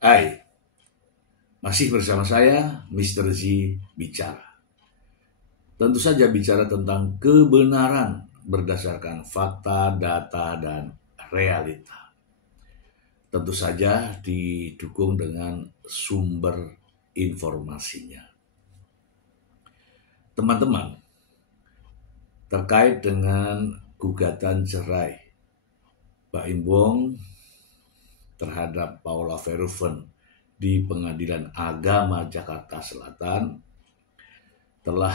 Hai, masih bersama saya, Mr. Z Bicara. Tentu saja bicara tentang kebenaran berdasarkan fakta, data, dan realita. Tentu saja didukung dengan sumber informasinya. Teman-teman, terkait dengan gugatan cerai Mbak Im Wong terhadap Paula Verhoeven di Pengadilan Agama Jakarta Selatan telah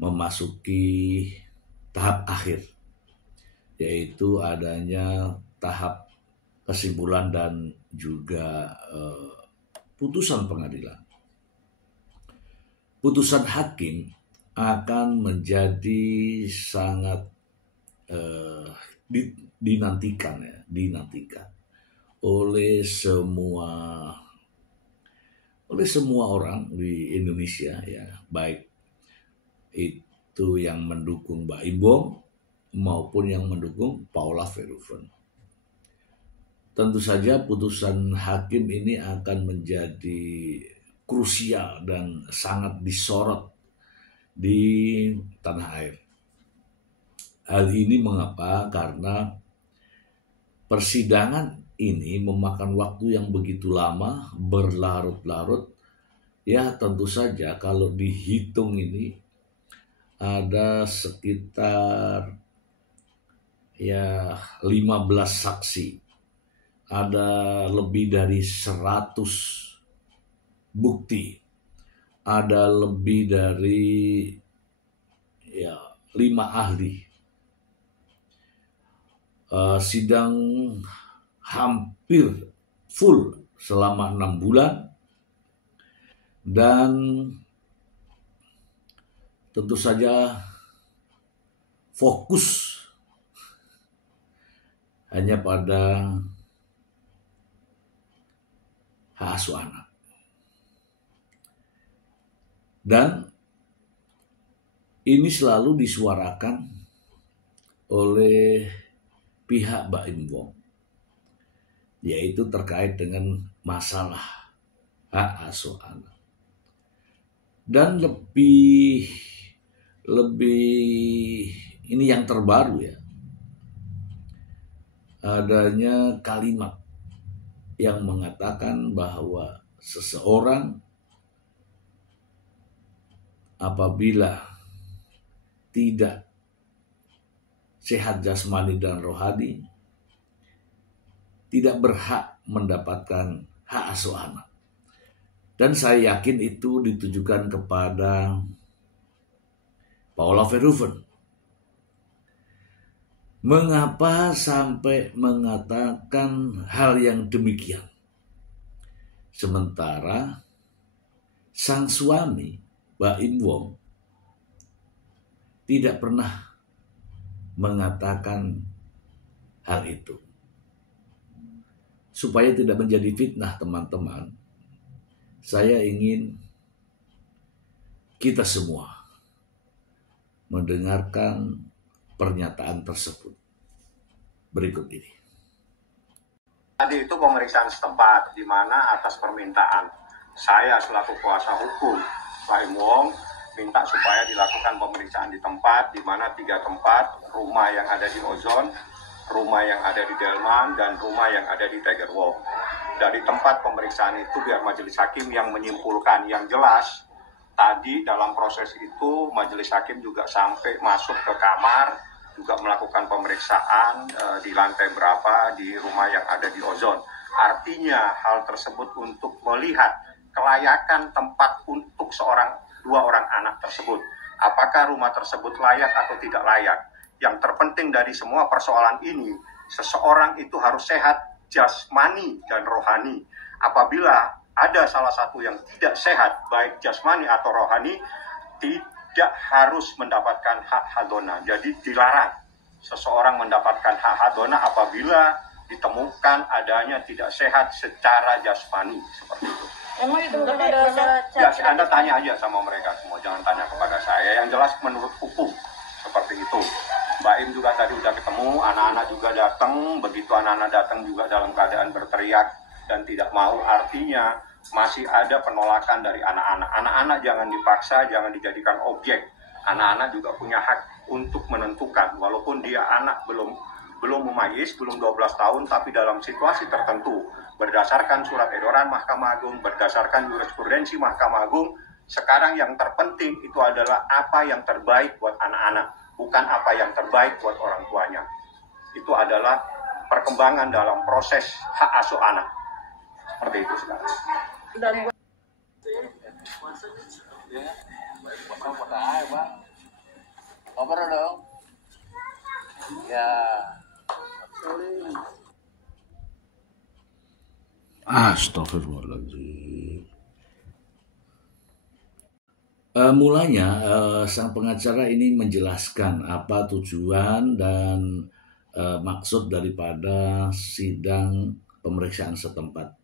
memasuki tahap akhir, yaitu adanya tahap kesimpulan dan juga putusan pengadilan. Putusan hakim akan menjadi sangat dinantikan oleh semua orang di Indonesia, ya, baik itu yang mendukung Mbak Im Wong maupun yang mendukung Paula Verhoeven. Tentu saja putusan hakim ini akan menjadi krusial dan sangat disorot di tanah air. Hal ini mengapa? Karena persidangan ini memakan waktu yang begitu lama, berlarut-larut. Ya, tentu saja kalau dihitung ini ada sekitar 15 saksi. Ada lebih dari 100 bukti. Ada lebih dari 5 ahli. Sidang hampir full selama 6 bulan, dan tentu saja fokus hanya pada hak asuh anak. Dan ini selalu disuarakan oleh pihak Mbak Im Wong, yaitu terkait dengan masalah hak asuh anak. Dan lebih ini yang terbaru, ya, adanya kalimat yang mengatakan bahwa seseorang apabila tidak sehat jasmani dan rohani tidak berhak mendapatkan hak asuh anak. Dan saya yakin itu ditujukan kepada Paula Verhoeven. Mengapa sampai mengatakan hal yang demikian? Sementara sang suami, Mbak Im Wong, tidak pernah mengatakan hal itu. Supaya tidak menjadi fitnah, teman-teman, saya ingin kita semua mendengarkan pernyataan tersebut berikut ini. Tadi itu pemeriksaan setempat, di mana atas permintaan saya selaku kuasa hukum Mbak Im Wong minta supaya dilakukan pemeriksaan di tempat, di mana 3 tempat, rumah yang ada di Ozon, rumah yang ada di Delman, dan rumah yang ada di Tiger Walk. Dari tempat pemeriksaan itu biar majelis hakim yang menyimpulkan. Yang jelas, tadi dalam proses itu majelis hakim juga sampai masuk ke kamar, juga melakukan pemeriksaan di lantai berapa di rumah yang ada di Ozon. Artinya hal tersebut untuk melihat kelayakan tempat untuk 2 orang anak tersebut. Apakah rumah tersebut layak atau tidak layak? Yang terpenting dari semua persoalan ini, seseorang itu harus sehat jasmani dan rohani. Apabila ada salah satu yang tidak sehat, baik jasmani atau rohani, tidak harus mendapatkan hak hadona. Jadi dilarang seseorang mendapatkan hak hadona apabila ditemukan adanya tidak sehat secara jasmani, seperti itu. Emang itu ada ya, Anda tanya aja sama mereka semua, jangan tanya kepada saya. Yang jelas menurut hukum seperti itu. Mbak Im juga tadi udah ketemu, anak-anak juga datang. Begitu anak-anak datang juga dalam keadaan berteriak dan tidak mau, artinya masih ada penolakan dari anak-anak. Anak-anak jangan dipaksa, jangan dijadikan objek. Anak-anak juga punya hak untuk menentukan, walaupun dia anak belum memayis, belum 12 tahun, tapi dalam situasi tertentu, berdasarkan surat edaran Mahkamah Agung, berdasarkan jurisprudensi Mahkamah Agung, sekarang yang terpenting itu adalah apa yang terbaik buat anak-anak, bukan apa yang terbaik buat orang tuanya. Itu adalah perkembangan dalam proses hak asuh anak. Seperti itu sekarang. Dan Ngobrol dong. Ya. Astagfirullahaladzim. Mulanya sang pengacara ini menjelaskan apa tujuan dan maksud daripada sidang pemeriksaan setempat.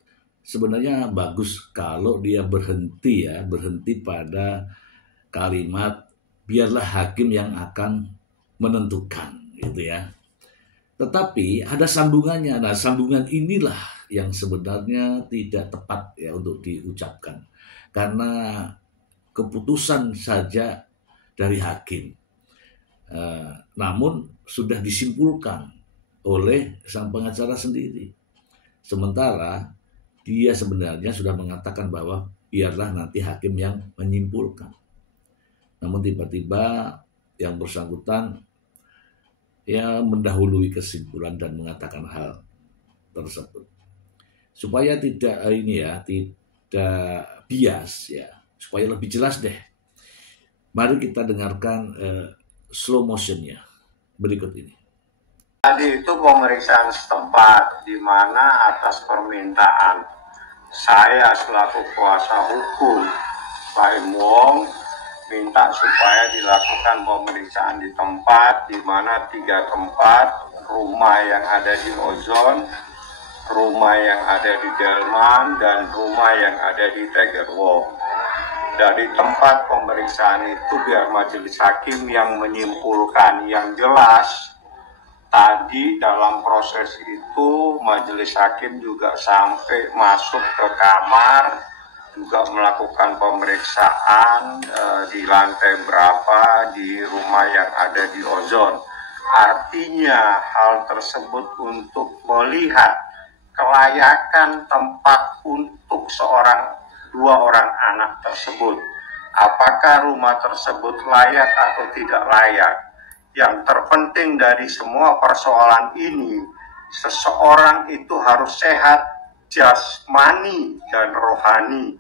Sebenarnya bagus kalau dia berhenti pada kalimat biarlah hakim yang akan menentukan, gitu ya. Tetapi ada sambungannya. Nah, sambungan inilah yang sebenarnya tidak tepat ya untuk diucapkan, karena keputusan saja dari hakim. Namun sudah disimpulkan oleh sang pengacara sendiri. Sementara dia sebenarnya sudah mengatakan bahwa biarlah nanti hakim yang menyimpulkan. Namun tiba-tiba yang bersangkutan ya mendahului kesimpulan dan mengatakan hal tersebut. Supaya tidak tidak bias ya, supaya lebih jelas deh. Mari kita dengarkan slow motionnya berikut ini. Tadi itu pemeriksaan setempat di mana atas permintaan saya selaku kuasa hukum Pak Im Wong minta supaya dilakukan pemeriksaan di tempat di mana 3 tempat, rumah yang ada di Ozon, rumah yang ada di Delman, dan rumah yang ada di Tegerwong. Dari tempat pemeriksaan itu biar majelis hakim yang menyimpulkan. Yang jelas tadi dalam proses itu majelis hakim juga sampai masuk ke kamar, juga melakukan pemeriksaan di lantai berapa di rumah yang ada di Ozon. Artinya hal tersebut untuk melihat kelayakan tempat untuk 2 orang anak tersebut. Apakah rumah tersebut layak atau tidak layak? Yang terpenting dari semua persoalan ini, seseorang itu harus sehat jasmani dan rohani.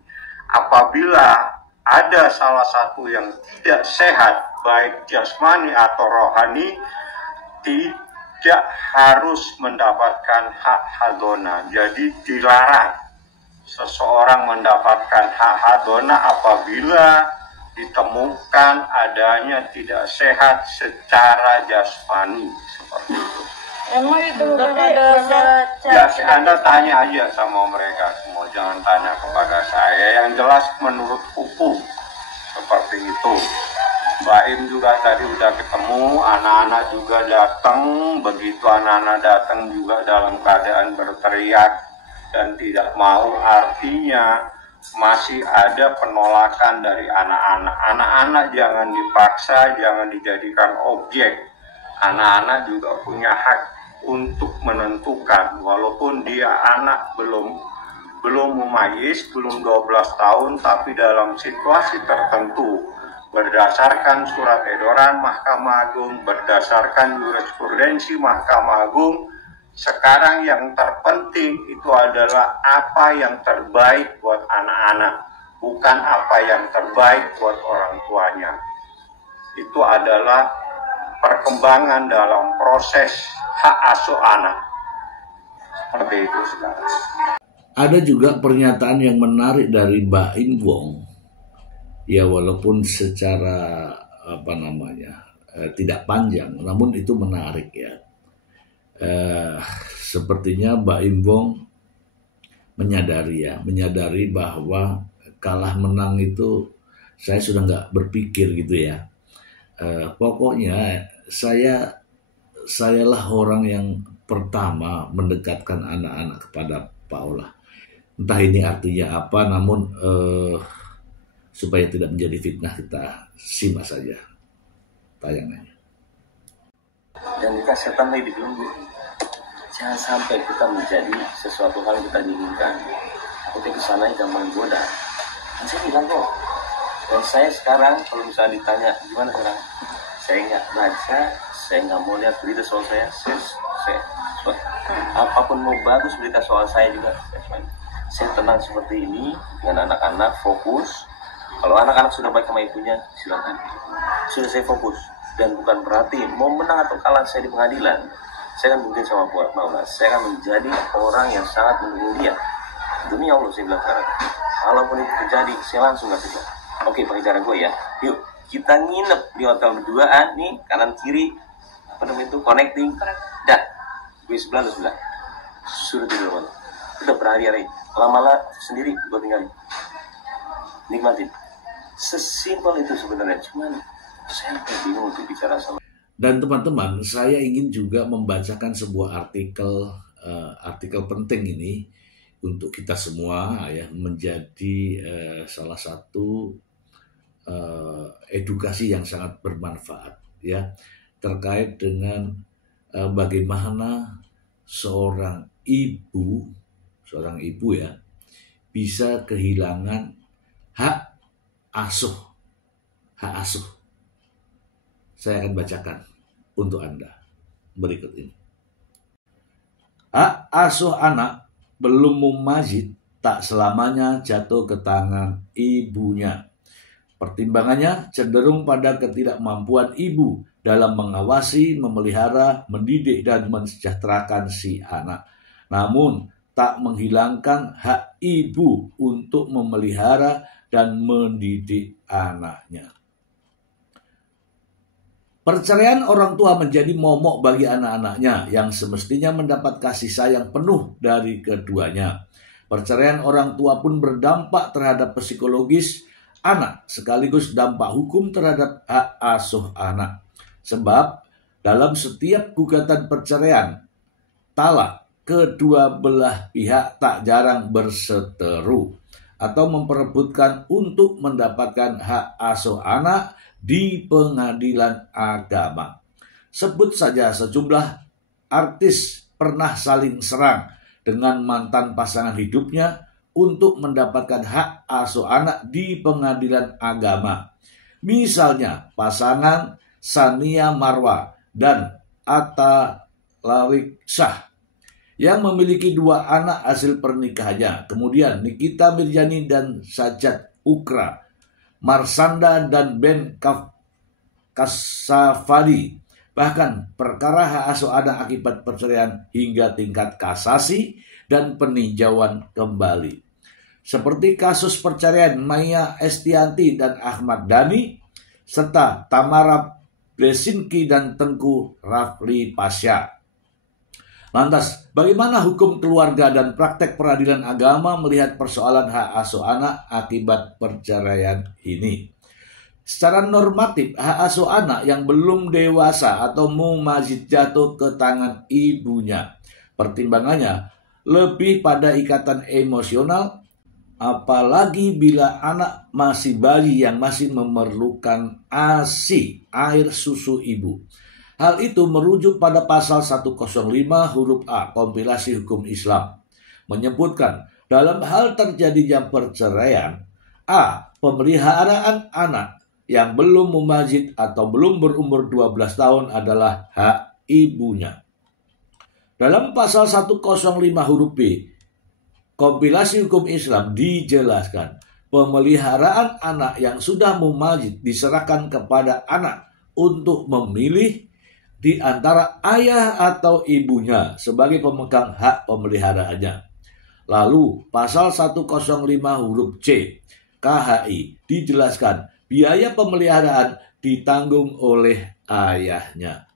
Apabila ada salah satu yang tidak sehat, baik jasmani atau rohani, tidak harus mendapatkan hak hadona. Jadi dilarang seseorang mendapatkan hak hadona apabila ditemukan adanya tidak sehat secara jasmani, seperti itu. Emang itu ada Ya, Anda tanya aja sama mereka semua, jangan tanya kepada saya. Yang jelas menurut hukum seperti itu. Mbak Im juga tadi udah ketemu, anak-anak juga datang. Begitu anak-anak datang juga dalam keadaan berteriak dan tidak mau, artinya masih ada penolakan dari anak-anak. Anak-anak jangan dipaksa, jangan dijadikan objek. Anak-anak juga punya hak untuk menentukan, walaupun dia anak belum memayis, belum 12 tahun, tapi dalam situasi tertentu, berdasarkan surat edaran Mahkamah Agung, berdasarkan jurisprudensi Mahkamah Agung, sekarang yang terpenting itu adalah apa yang terbaik buat anak-anak, bukan apa yang terbaik buat orang tuanya. Itu adalah perkembangan dalam proses hak asuh anak. Seperti itu sekarang. Ada juga pernyataan yang menarik dari Mbak Im Wong. Ya walaupun secara tidak panjang, namun itu menarik ya. Sepertinya Mbak Im Wong menyadari bahwa kalah menang itu saya sudah nggak berpikir gitu ya. Pokoknya sayalah orang yang pertama mendekatkan anak-anak kepada Paula. Entah ini artinya apa, namun supaya tidak menjadi fitnah, kita simak saja tayangannya. Dan kita setan lagi dibelenggu. Jangan sampai kita menjadi sesuatu hal yang kita inginkan. Untuk kesana yang gampang goda. Dan saya bilang kok. Dan saya sekarang kalau misalnya ditanya gimana sekarang, saya nggak baca, saya nggak mau lihat berita soal saya apapun mau bagus berita soal saya juga. Saya tenang seperti ini dengan anak-anak, fokus. Kalau anak-anak sudah baik sama ibunya, silakan. Sudah saya fokus. Dan bukan berarti mau menang atau kalah saya di pengadilan. Saya akan buktiin sama Puan Maula. Saya akan menjadi orang yang sangat mendukung dia. Demi Allah saya bilang sekarang. Kalaupun itu terjadi, saya langsung kasih dia. Oke, pakai cara gue ya. Yuk, kita nginep di hotel berduaan nih, kanan kiri, apa namanya itu, connecting. Dan gue sebelah. Suruh tidur malam. Udah berhari-hari. Lama-lama sendiri gue tinggalin. Nikmatin. Sesimpel itu sebenarnya. Cuman saya bingung untuk bicara sama. Dan teman-teman, saya ingin juga membacakan sebuah artikel penting ini untuk kita semua ya, menjadi salah satu edukasi yang sangat bermanfaat ya, terkait dengan bagaimana seorang ibu ya bisa kehilangan hak asuh. Saya akan bacakan untuk Anda berikut ini. Hak asuh anak belum mumazid tak selamanya jatuh ke tangan ibunya. Pertimbangannya cenderung pada ketidakmampuan ibu dalam mengawasi, memelihara, mendidik, dan mensejahterakan si anak. Namun, tak menghilangkan hak ibu untuk memelihara dan mendidik anaknya. Perceraian orang tua menjadi momok bagi anak-anaknya yang semestinya mendapat kasih sayang penuh dari keduanya. Perceraian orang tua pun berdampak terhadap psikologis anak sekaligus dampak hukum terhadap hak asuh anak. Sebab dalam setiap gugatan perceraian, talak, kedua belah pihak tak jarang berseteru atau memperebutkan untuk mendapatkan hak asuh anak di pengadilan agama. Sebut saja sejumlah artis pernah saling serang dengan mantan pasangan hidupnya untuk mendapatkan hak asuh anak di pengadilan agama. Misalnya pasangan Sania Marwa dan Atta Lariksah yang memiliki 2 anak hasil pernikahannya. Kemudian Nikita Mirjani dan Sajat Ukra, Marsanda dan Ben Kasafadi. Bahkan perkara hak asuh anak akibat perceraian hingga tingkat kasasi dan peninjauan kembali. Seperti kasus perceraian Maya Estianti dan Ahmad Dhani, serta Tamara Blesinski dan Tengku Rafli Pasha. Lantas, bagaimana hukum keluarga dan praktek peradilan agama melihat persoalan hak asuh anak akibat perceraian ini? Secara normatif, hak asuh anak yang belum dewasa atau mumazid jatuh ke tangan ibunya. Pertimbangannya lebih pada ikatan emosional, apalagi bila anak masih bayi yang masih memerlukan ASI, air susu ibu. Hal itu merujuk pada pasal 105 huruf A kompilasi hukum Islam. Menyebutkan dalam hal terjadinya perceraian, A. Pemeliharaan anak yang belum mumazid atau belum berumur 12 tahun adalah hak ibunya. Dalam pasal 105 huruf B kompilasi hukum Islam dijelaskan pemeliharaan anak yang sudah mumazid diserahkan kepada anak untuk memilih di antara ayah atau ibunya sebagai pemegang hak pemeliharaannya. Lalu pasal 105 huruf C KHI dijelaskan biaya pemeliharaan ditanggung oleh ayahnya.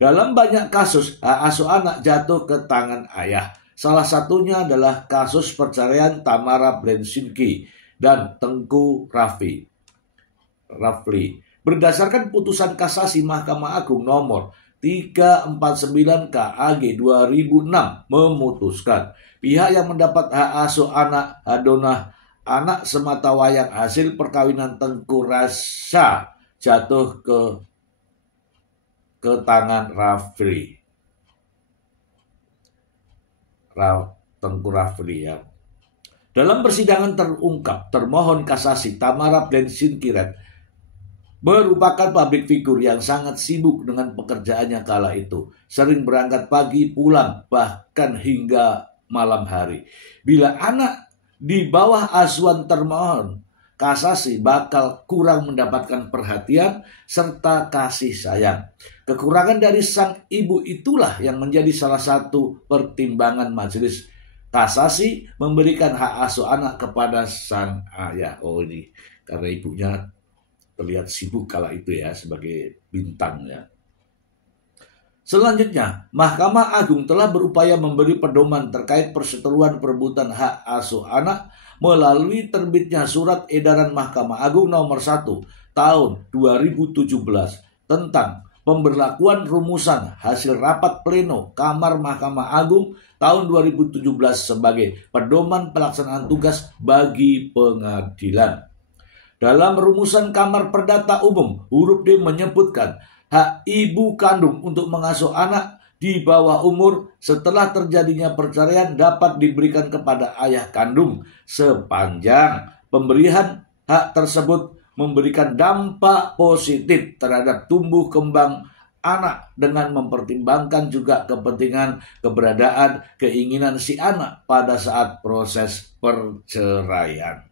Dalam banyak kasus hak asuh anak jatuh ke tangan ayah. Salah satunya adalah kasus perceraian Tamara Blesinski dan Tengku Rafli. Berdasarkan putusan kasasi Mahkamah Agung nomor 349 KAG 2006 memutuskan pihak yang mendapat hak asuh anak hadonah anak semata wayang hasil perkawinan Tengku Rasha jatuh ke tangan Tengku Rafli ya. Dalam persidangan terungkap termohon kasasi Tamara Blensinkiret merupakan publik figur yang sangat sibuk dengan pekerjaannya kala itu. Sering berangkat pagi, pulang, bahkan hingga malam hari. Bila anak di bawah asuhan termohon kasasi bakal kurang mendapatkan perhatian serta kasih sayang. Kekurangan dari sang ibu itulah yang menjadi salah satu pertimbangan majelis kasasi memberikan hak asuh anak kepada sang ayah. Oh, ini karena ibunya terlihat sibuk kala itu ya sebagai bintang ya. Selanjutnya, Mahkamah Agung telah berupaya memberi pedoman terkait perseteruan perebutan hak asuh anak melalui terbitnya Surat Edaran Mahkamah Agung nomor 1 tahun 2017 tentang pemberlakuan rumusan hasil rapat pleno Kamar Mahkamah Agung tahun 2017 sebagai pedoman pelaksanaan tugas bagi pengadilan. Dalam rumusan Kamar Perdata Umum, huruf D menyebutkan hak ibu kandung untuk mengasuh anak di bawah umur setelah terjadinya perceraian dapat diberikan kepada ayah kandung sepanjang pemberian hak tersebut memberikan dampak positif terhadap tumbuh kembang anak dengan mempertimbangkan juga kepentingan, keberadaan, keinginan si anak pada saat proses perceraian.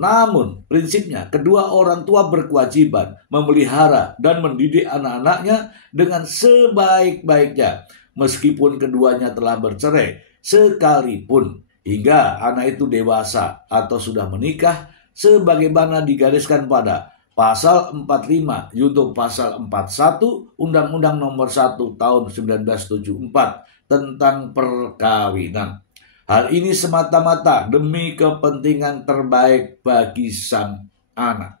Namun, prinsipnya kedua orang tua berkewajiban memelihara dan mendidik anak-anaknya dengan sebaik-baiknya meskipun keduanya telah bercerai sekalipun hingga anak itu dewasa atau sudah menikah sebagaimana digariskan pada Pasal 45 junto Pasal 41 Undang-Undang Nomor 1 Tahun 1974 tentang perkawinan. Hal ini semata-mata demi kepentingan terbaik bagi sang anak.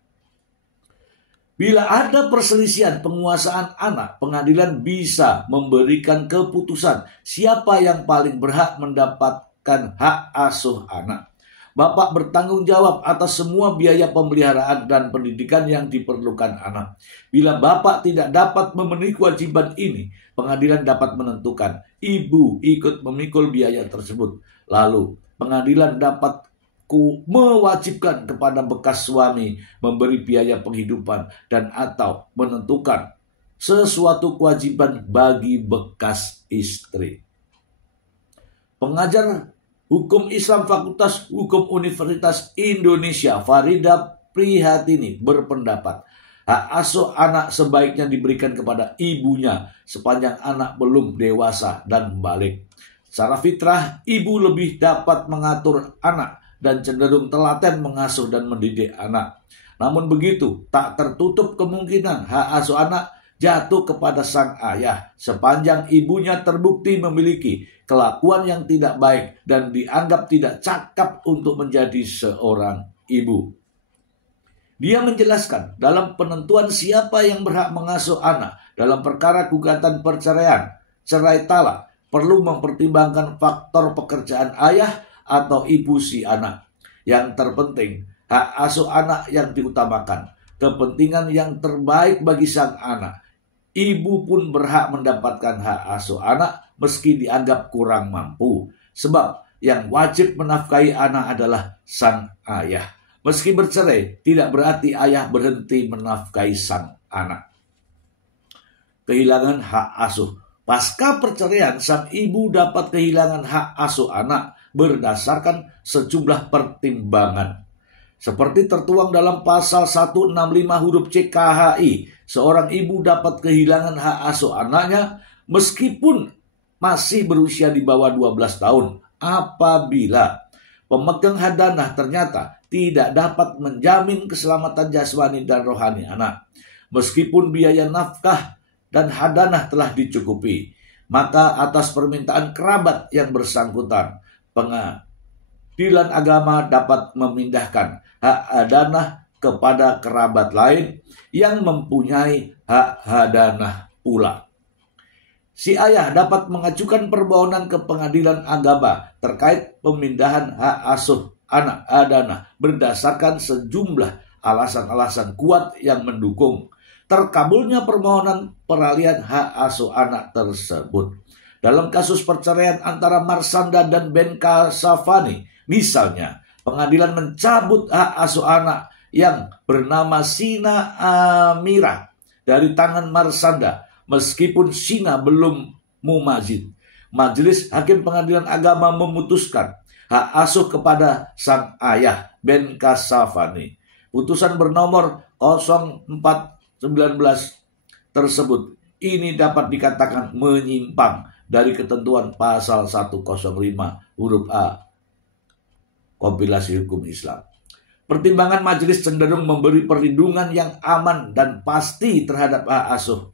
Bila ada perselisihan penguasaan anak, pengadilan bisa memberikan keputusan siapa yang paling berhak mendapatkan hak asuh anak. Bapak bertanggung jawab atas semua biaya pemeliharaan dan pendidikan yang diperlukan anak. Bila bapak tidak dapat memenuhi kewajiban ini, pengadilan dapat menentukan ibu ikut memikul biaya tersebut. Lalu, pengadilan dapat mewajibkan kepada bekas suami memberi biaya penghidupan dan atau menentukan sesuatu kewajiban bagi bekas istri. Pengajar Hukum Islam Fakultas Hukum Universitas Indonesia Farida Prihatini berpendapat hak asuh anak sebaiknya diberikan kepada ibunya sepanjang anak belum dewasa dan balik. Secara fitrah, ibu lebih dapat mengatur anak dan cenderung telaten mengasuh dan mendidik anak. Namun begitu, tak tertutup kemungkinan hak asuh anak jatuh kepada sang ayah sepanjang ibunya terbukti memiliki kelakuan yang tidak baik dan dianggap tidak cakap untuk menjadi seorang ibu. Dia menjelaskan dalam penentuan siapa yang berhak mengasuh anak dalam perkara gugatan perceraian, cerai talak, perlu mempertimbangkan faktor pekerjaan ayah atau ibu si anak. Yang terpenting, hak asuh anak yang diutamakan, kepentingan yang terbaik bagi sang anak. Ibu pun berhak mendapatkan hak asuh anak meski dianggap kurang mampu. Sebab yang wajib menafkahi anak adalah sang ayah. Meski bercerai, tidak berarti ayah berhenti menafkahi sang anak. Kehilangan hak asuh. Pasca perceraian, sang ibu dapat kehilangan hak asuh anak berdasarkan sejumlah pertimbangan. Seperti tertuang dalam pasal 165 huruf C KHI, seorang ibu dapat kehilangan hak asuh anaknya meskipun masih berusia di bawah 12 tahun apabila pemegang hadanah ternyata tidak dapat menjamin keselamatan jasmani dan rohani anak. Meskipun biaya nafkah dan hadanah telah dicukupi, maka atas permintaan kerabat yang bersangkutan, pengadilan agama dapat memindahkan hak hadanah kepada kerabat lain yang mempunyai hak hadanah pula. si ayah dapat mengajukan permohonan ke pengadilan agama terkait pemindahan hak asuh anak adanah berdasarkan sejumlah alasan-alasan kuat yang mendukung terkabulnya permohonan peralihan hak asuh anak tersebut. Dalam kasus perceraian antara Marsanda dan Ben Kasyafani, misalnya, pengadilan mencabut hak asuh anak yang bernama Sina Amira dari tangan Marsanda, meskipun Sina belum mumazid. Majelis Hakim Pengadilan Agama memutuskan hak asuh kepada sang ayah Ben Kasyafani. Putusan bernomor 0419 tersebut ini dapat dikatakan menyimpang dari ketentuan pasal 105 huruf A Kompilasi Hukum Islam. Pertimbangan majelis cenderung memberi perlindungan yang aman dan pasti terhadap hak asuh,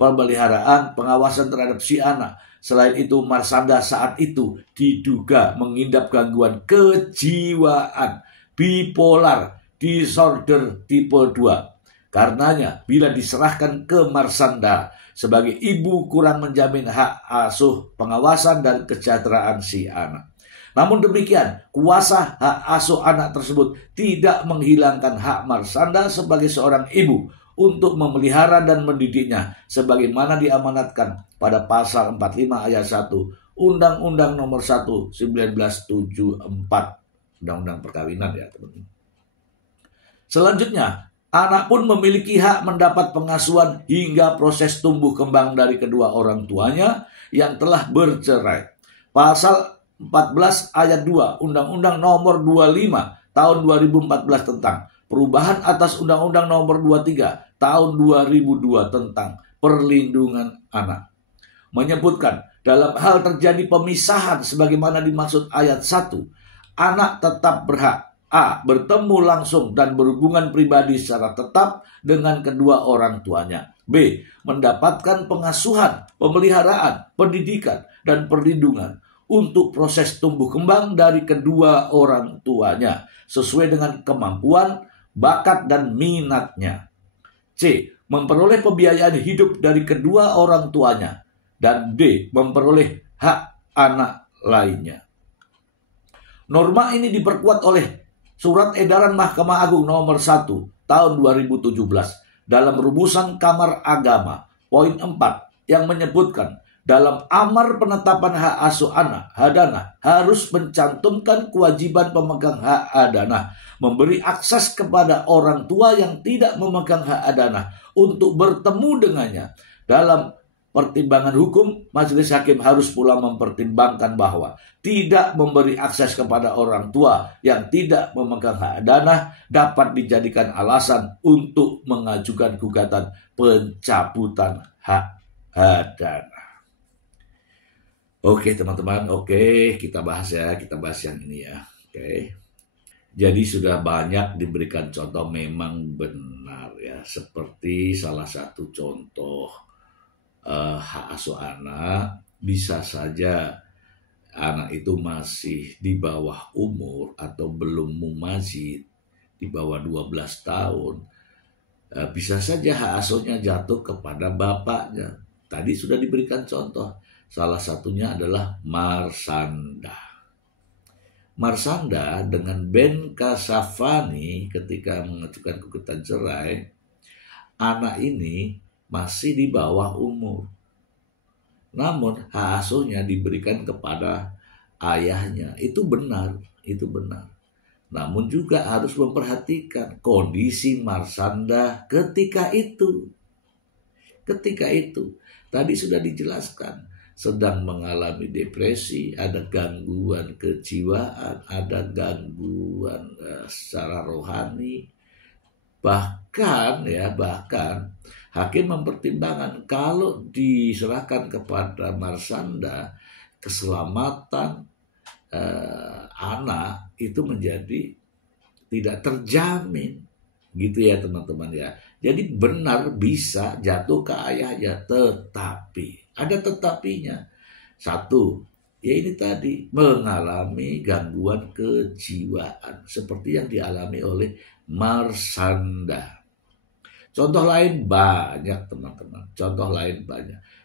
pemeliharaan, pengawasan terhadap si anak. Selain itu, Marsanda saat itu diduga mengidap gangguan kejiwaan bipolar disorder tipe 2. Karenanya, bila diserahkan ke Marsanda sebagai ibu kurang menjamin hak asuh, pengawasan, dan kesejahteraan si anak. Namun demikian, kuasa hak asuh anak tersebut tidak menghilangkan hak Marsanda sebagai seorang ibu untuk memelihara dan mendidiknya sebagaimana diamanatkan pada pasal 45 ayat 1 Undang-Undang Nomor 1 1974, Undang-Undang Perkawinan ya teman-teman. Selanjutnya, anak pun memiliki hak mendapat pengasuhan hingga proses tumbuh kembang dari kedua orang tuanya yang telah bercerai. Pasal 14 ayat 2 Undang-Undang Nomor 25 Tahun 2014 tentang perubahan atas Undang-Undang Nomor 23 Tahun 2002 tentang perlindungan anak menyebutkan dalam hal terjadi pemisahan sebagaimana dimaksud ayat 1, anak tetap berhak A. Bertemu langsung dan berhubungan pribadi secara tetap dengan kedua orang tuanya. B. Mendapatkan pengasuhan, pemeliharaan, pendidikan, dan perlindungan untuk proses tumbuh kembang dari kedua orang tuanya sesuai dengan kemampuan, bakat, dan minatnya. C. Memperoleh pembiayaan hidup dari kedua orang tuanya. Dan D. Memperoleh hak anak lainnya. Norma ini diperkuat oleh Surat Edaran Mahkamah Agung Nomor 1 Tahun 2017 dalam rumusan Kamar Agama poin 4 yang menyebutkan dalam amar penetapan hak asuh anak hadanah harus mencantumkan kewajiban pemegang hak hadanah memberi akses kepada orang tua yang tidak memegang hak hadanah untuk bertemu dengannya. Dalam pertimbangan hukum, majelis hakim harus pula mempertimbangkan bahwa tidak memberi akses kepada orang tua yang tidak memegang hak hadanah dapat dijadikan alasan untuk mengajukan gugatan pencabutan hak hadanah. Oke teman-teman, kita bahas yang ini ya. Jadi sudah banyak diberikan contoh memang benar ya, seperti salah satu contoh hak asuh anak, bisa saja anak itu masih di bawah umur atau belum mumazid, di bawah 12 tahun. Bisa saja hak asuhnya jatuh kepada bapaknya. Tadi sudah diberikan contoh, salah satunya adalah Marsanda. Marsanda dengan Ben Kasyafani ketika mengajukan gugatan cerai, anak ini masih di bawah umur. Namun hak asuhnya diberikan kepada ayahnya. Itu benar. Namun juga harus memperhatikan kondisi Marsanda ketika itu. Tadi sudah dijelaskan, sedang mengalami depresi, ada gangguan kejiwaan, ada gangguan secara rohani. Bahkan hakim mempertimbangkan kalau diserahkan kepada Marsanda, keselamatan anak itu menjadi tidak terjamin, gitu ya teman-teman ya. Jadi benar bisa jatuh ke ayahnya, tetapi ada tetapinya. Satu, ya ini tadi mengalami gangguan kejiwaan seperti yang dialami oleh Marsanda. Contoh lain banyak teman-teman,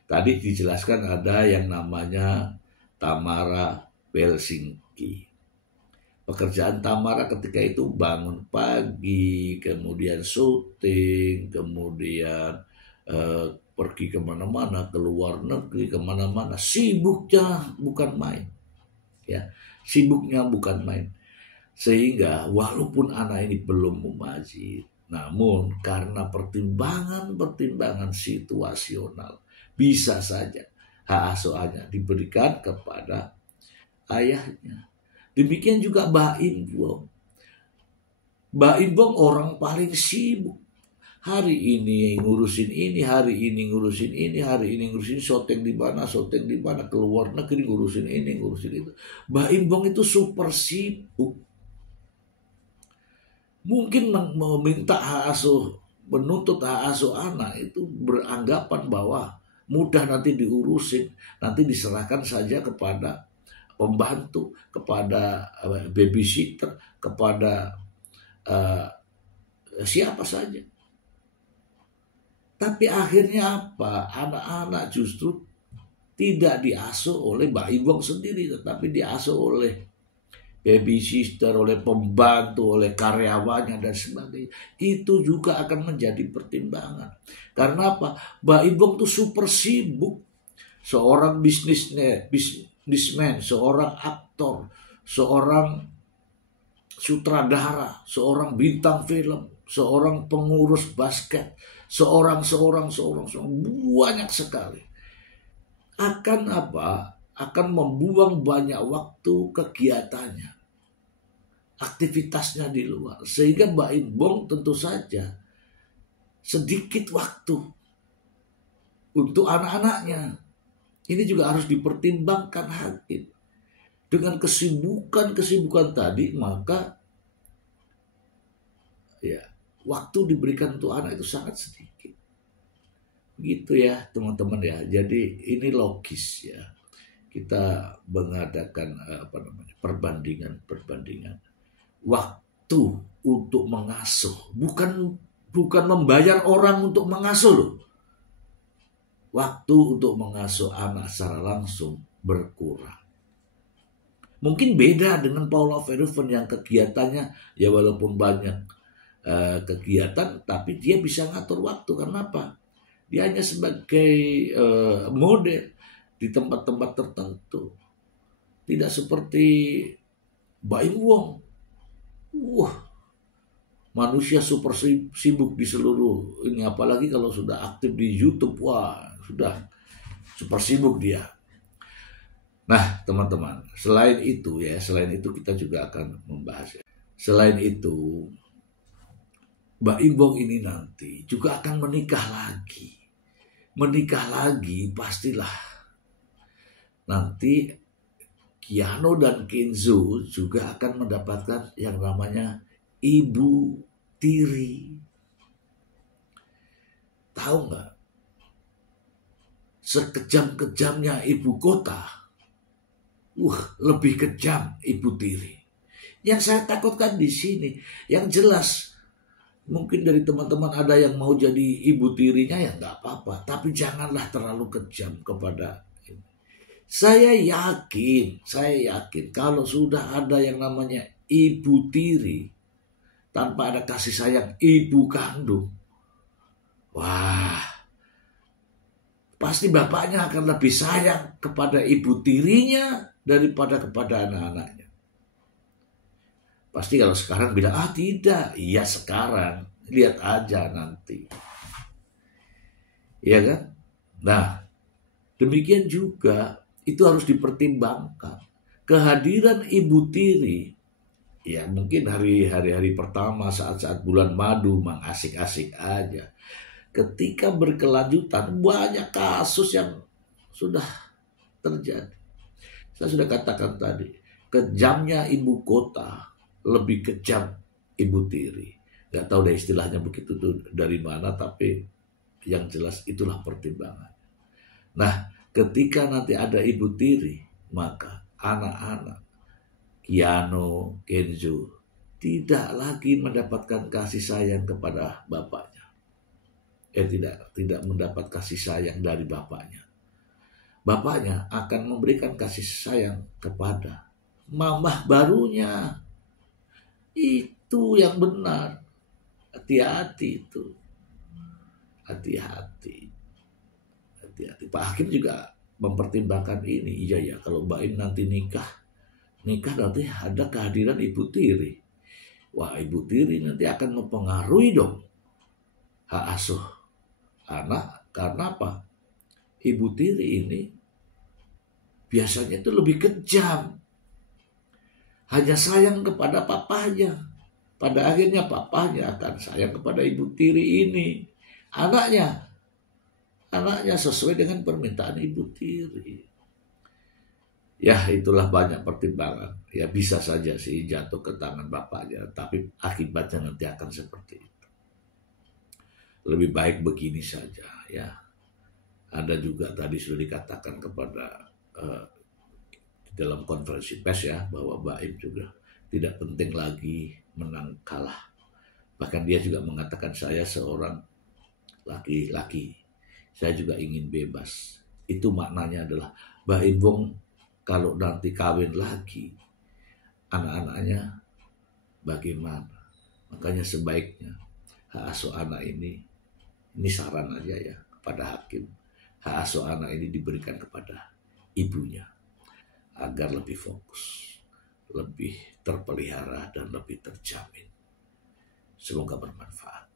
Tadi dijelaskan ada yang namanya Tamara Belsinki. Pekerjaan Tamara ketika itu bangun pagi, kemudian syuting, kemudian pergi kemana-mana, ke luar negeri, kemana-mana. Sibuknya bukan main. Ya, sibuknya bukan main. Sehingga walaupun anak ini belum mumazid, namun karena pertimbangan situasional, bisa saja hak asuhnya diberikan kepada ayahnya. Demikian juga Mbah Imbong. Mbah Imbong orang paling sibuk. Hari ini ngurusin ini, hari ini ngurusin ini, hari ini ngurusin syuting di mana, ke luar negeri ngurusin ini, ngurusin itu. Mbah Imbong itu super sibuk. Mungkin meminta hak asuh, menuntut hak asuh anak itu beranggapan bahwa mudah nanti diurusin, nanti diserahkan saja kepada pembantu, kepada babysitter, kepada siapa saja. Tapi akhirnya apa? Anak-anak justru tidak diasuh oleh Mbah Imbong sendiri, tetapi diasuh oleh babysitter, oleh pembantu, oleh karyawannya dan sebagainya. Itu juga akan menjadi pertimbangan. Karena apa? Mbah Imbong tuh super sibuk. Seorang businessman, seorang aktor, seorang sutradara, seorang bintang film, seorang pengurus basket, seorang banyak sekali. Akan apa? Akan membuang banyak waktu kegiatannya, aktivitasnya di luar. Sehingga Mbah Imbong tentu saja sedikit waktu untuk anak-anaknya. Ini juga harus dipertimbangkan hakim. Dengan kesibukan tadi, maka ya waktu diberikan untuk anak itu sangat sedikit. Gitu ya teman-teman ya. Jadi ini logis ya. Kita mengadakan perbandingan waktu untuk mengasuh, bukan membayar orang untuk mengasuh loh. Waktu untuk mengasuh anak secara langsung berkurang. Mungkin beda dengan Paula Verhoeven yang kegiatannya ya walaupun banyak kegiatan, tapi dia bisa ngatur waktu. Kenapa? Dia hanya sebagai model di tempat-tempat tertentu. Tidak seperti Mbah Imbong. Manusia super sibuk di seluruh ini, apalagi kalau sudah aktif di YouTube, sudah super sibuk dia. Nah, teman-teman, selain itu kita juga akan membahas ya. Selain itu, Mbah Imbong ini nanti juga akan menikah lagi. Menikah lagi pastilah. Nanti Keanu dan Kenzo juga akan mendapatkan yang namanya ibu tiri. Tahu nggak? Sekejam-kejamnya ibu kota, lebih kejam ibu tiri. Yang saya takutkan di sini, yang jelas mungkin dari teman-teman ada yang mau jadi ibu tirinya ya nggak apa-apa, tapi janganlah terlalu kejam kepada ini. Saya yakin kalau sudah ada yang namanya ibu tiri tanpa ada kasih sayang ibu kandung, pasti bapaknya akan lebih sayang kepada ibu tirinya daripada kepada anak-anaknya. Pasti kalau sekarang bilang, tidak. Iya sekarang, lihat aja nanti. Iya kan? Nah, demikian juga itu harus dipertimbangkan. Kehadiran ibu tiri, ya mungkin hari-hari pertama saat-saat bulan madu, asik-asik aja. Ketika berkelanjutan banyak kasus yang sudah terjadi. Saya sudah katakan tadi, kejamnya ibu kota lebih kejam ibu tiri. Gak tahu deh istilahnya begitu tuh dari mana, tapi yang jelas itulah pertimbangan. Nah, ketika nanti ada ibu tiri, maka anak-anak Keanu, Kenzo tidak lagi mendapatkan kasih sayang kepada bapaknya. Tidak mendapat kasih sayang dari bapaknya. bapaknya akan memberikan kasih sayang kepada mamah barunya. Itu yang benar. Hati-hati itu. Hati-hati. Hati-hati. Pak Hakim juga mempertimbangkan ini. Iya ya, kalau Mbak Im nanti nikah nanti ada kehadiran Ibu Tiri. Wah, Ibu Tiri nanti akan mempengaruhi dong hak asuh anak. Karena apa? Ibu Tiri ini biasanya itu lebih kejam. Hanya sayang kepada papahnya. Pada akhirnya papahnya akan sayang kepada Ibu Tiri ini. Anaknya sesuai dengan permintaan Ibu Tiri. Ya, itulah banyak pertimbangan. Ya, bisa saja sih jatuh ke tangan bapaknya, tapi akibatnya nanti akan seperti itu. Lebih baik begini saja ya. Ada juga tadi sudah dikatakan kepada dalam konferensi pers ya, bahwa Mbak Im juga tidak penting lagi menang kalah. Bahkan dia juga mengatakan, saya seorang laki-laki, saya juga ingin bebas. Itu maknanya adalah Mbak Im Wong kalau nanti kawin lagi, anak-anaknya bagaimana? Makanya sebaiknya hak asuh anak ini saran aja ya kepada hakim, hak asuh anak ini diberikan kepada ibunya agar lebih fokus, lebih terpelihara dan lebih terjamin. Semoga bermanfaat.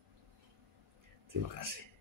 Terima kasih.